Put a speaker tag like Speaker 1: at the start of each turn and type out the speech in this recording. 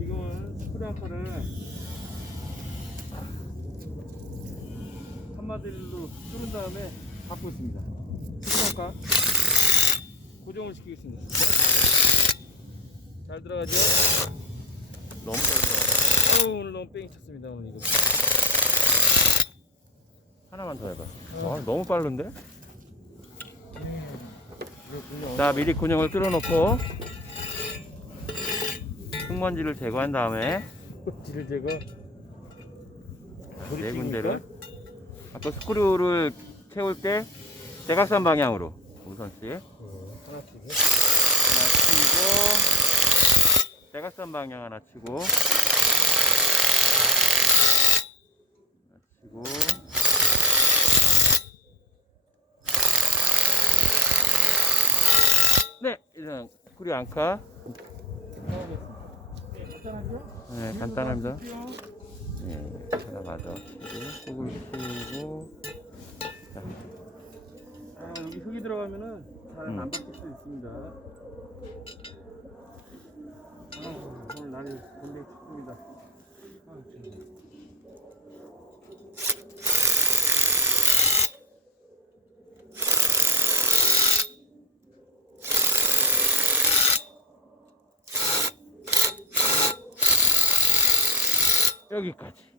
Speaker 1: 지금은 한칼을 한마디로 뚫은 다음에 받고 있습니다. 한칼 고정을 시키겠습니다. 잘 들어가죠?
Speaker 2: 너무 잘 들어가.
Speaker 1: 오늘 너무 뺑이 쳤습니다 오늘 이거.
Speaker 2: 하나만 더 해봐. 와, 너무 빠른데?
Speaker 1: 그렇군요.
Speaker 2: 자, 미리 군용을 뚫어놓고 흙먼지를 제거한 다음에
Speaker 1: 껍질을 제거.
Speaker 2: 네 군데를 아까 스크류를 채울 때 대각선 방향으로 우선 씨
Speaker 1: 어. 하나
Speaker 2: 치고 대각선 방향 하나 치고 하나 치고 네 이상 스크류 안카
Speaker 1: 네, 간단하죠?
Speaker 2: 네 간단합니다. 네 하나 맞아 속을 풀고 자,
Speaker 1: 아, 여기 흙이 들어가면은 잘안
Speaker 2: 음.
Speaker 1: 바뀔 수 있습니다. 아, 오늘 날이 굉장히 춥습니다. 아, 정말.
Speaker 2: 여기까지